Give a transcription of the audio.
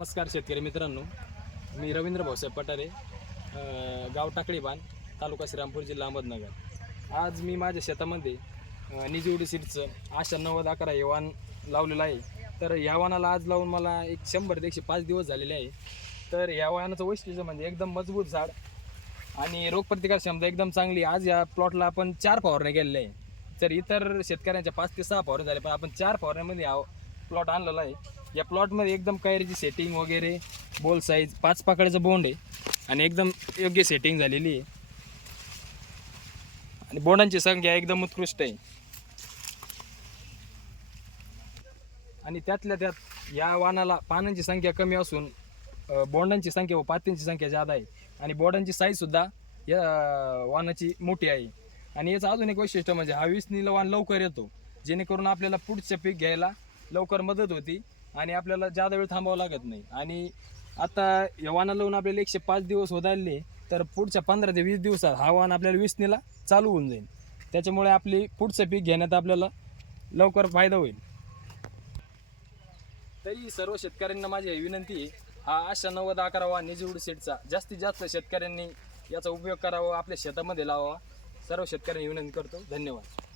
नमस्कार शेतकरी मित्रांनो, मी रवींद्र भाऊसाहेब पटारे, गाव टाकळीबान, तालुका श्रीरामपूर, जिल्हा अहमदनगर। आज मी माझ्या शेतामध्ये निजीवडी सीड्सचं आशा 9011 हे वाण लावलेलं आहे। तर ह्या वाणाला आज लावून मला 100 ते 105 दिवस झालेले आहे। तर ह्या वाणाचं वैशिष्ट्य म्हणजे एकदम मजबूत झाड आणि रोगप्रतिकार क्षमता एकदम चांगली। आज या प्लॉटला आपण 4 फवारण्या केलेल्या आहे। तर इतर शेतकऱ्यांच्या 5 ते 6 फवारण्या झाल्या, पण आपण 4 फवारण्यामध्ये हा प्लॉट आणलेला आहे। या प्लॉटमध्ये एकदम कैरीची सेटिंग वगैरे, बोल साईज 5 पाकळीचं बोंड आहे आणि एकदम योग्य सेटिंग झालेली आहे आणि बोंडांची संख्या एकदम उत्कृष्ट आहे। आणि त्यातल्या त्यात या वाणाला पानांची संख्या कमी असून बोंडांची संख्या व पातींची संख्या जादा आहे आणि बोंडांची साईज सुद्धा या वाणाची मोठी आहे। आणि याचं अजून एक वैशिष्ट्य म्हणजे हा विसणीला वाण लवकर येतो, जेणेकरून आपल्याला पुढचे पीक घ्यायला लवकर मदत होती आणि आपल्याला जादा वेळ थांबावं लागत नाही। आणि आता या वाणाला लावून आपल्याला 105 दिवस होत आले, तर पुढच्या 15 ते 20 दिवसात हा वाण आपल्याला विसणीला चालू होऊन जाईल। त्याच्यामुळे आपली पुढचं पीक घेण्यात आपल्याला लवकर फायदा होईल। तरी सर्व शेतकऱ्यांना माझी विनंती आहे, हा आशा 9011 वाण निजीवडी सीडचा जास्तीत जास्त शेतकऱ्यांनी याचा उपयोग करावा, आपल्या शेतामध्ये लावावा। सर्व शेतकऱ्यांनी विनंती करतो। धन्यवाद।